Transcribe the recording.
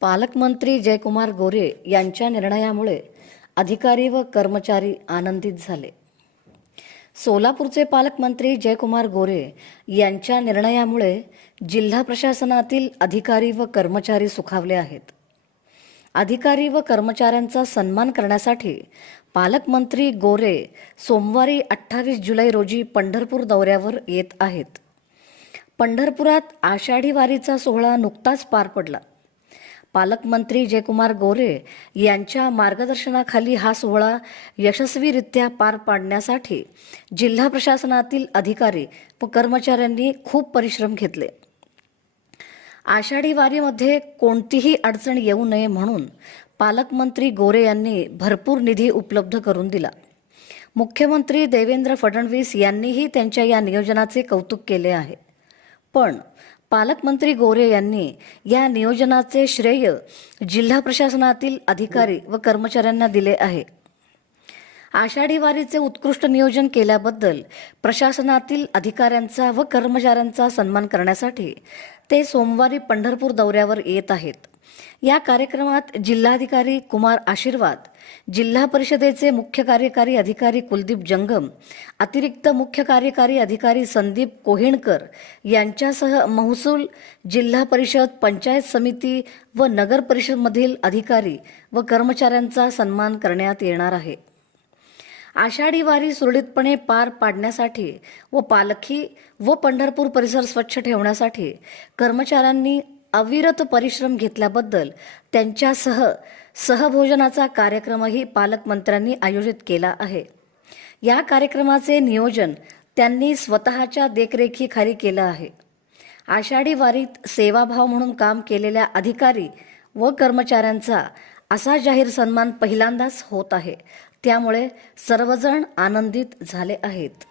पालकमंत्री जयकुमार गोरे यांच्या निर्णयामुळे अधिकारी व कर्मचारी आनंदित झाले. सोलापूरचे पालकमंत्री जयकुमार गोरे यांच्या निर्णयामुळे जिल्हा प्रशासनातील अधिकारी व कर्मचारी सुखावले आहेत. अधिकारी व कर्मचाऱ्यांचा सन्मान करण्यासाठी पालकमंत्री गोरे सोमवारी अठ्ठावीस जुलै रोजी पंढरपूर दौऱ्यावर येत आहेत. पंढरपुरात आषाढी वारीचा सोहळा नुकताच पार पडला. पालकमंत्री जयकुमार गोरे यांच्या मार्गदर्शनाखाली हा सोहळा यशस्वीरित्या पार पाडण्यासाठी जिल्हा प्रशासनातील अधिकारी व कर्मचाऱ्यांनी खूप परिश्रम घेतले. आषाढी वारीमध्ये कोणतीही अडचण येऊ नये म्हणून पालकमंत्री गोरे यांनी भरपूर निधी उपलब्ध करून दिला. मुख्यमंत्री देवेंद्र फडणवीस यांनीही त्यांच्या या नियोजनाचे कौतुक केले आहे. पण पालकमंत्री गोरे यांनी या नियोजनाचे श्रेय जिल्हा प्रशासनातील अधिकारी व कर्मचाऱ्यांना दिले आहे. आषाढी वारीचे उत्कृष्ट नियोजन केल्याबद्दल प्रशासनातील अधिकाऱ्यांचा व कर्मचाऱ्यांचा सन्मान करण्यासाठी ते सोमवारी पंढरपूर दौऱ्यावर येत आहेत. या कार्यक्रमात जिल्हाधिकारी कुमार आशीर्वाद जिल्हा परिषदेचे मुख्य कार्यकारी अधिकारी कुलदीप जंगम अतिरिक्त मुख्य कार्यकारी अधिकारी संदीप कोहिणकर यांच्यासह महसूल जिल्हा परिषद पंचायत समिती व नगर परिषदमधील अधिकारी व कर्मचाऱ्यांचा सन्मान करण्यात येणार आहे. आषाढी वारी सुरळीतपणे पार पाडण्यासाठी व पालखी व पंढरपूर परिसर स्वच्छ ठेवण्यासाठी कर्मचाऱ्यांनी अविरत परिश्रम घेतल्याबद्दल त्यांच्यासह सहभोजनाचा कार्यक्रमही पालकमंत्र्यांनी आयोजित केला आहे. या कार्यक्रमाचे नियोजन त्यांनी स्वतःच्या देखरेखीखाली केलं आहे. आषाढी वारीत सेवाभाव म्हणून काम केलेल्या अधिकारी व कर्मचाऱ्यांचा असा जाहीर सन्मान पहिल्यांदाच होत आहे. त्यामुळे सर्वजण आनंदित झाले आहेत.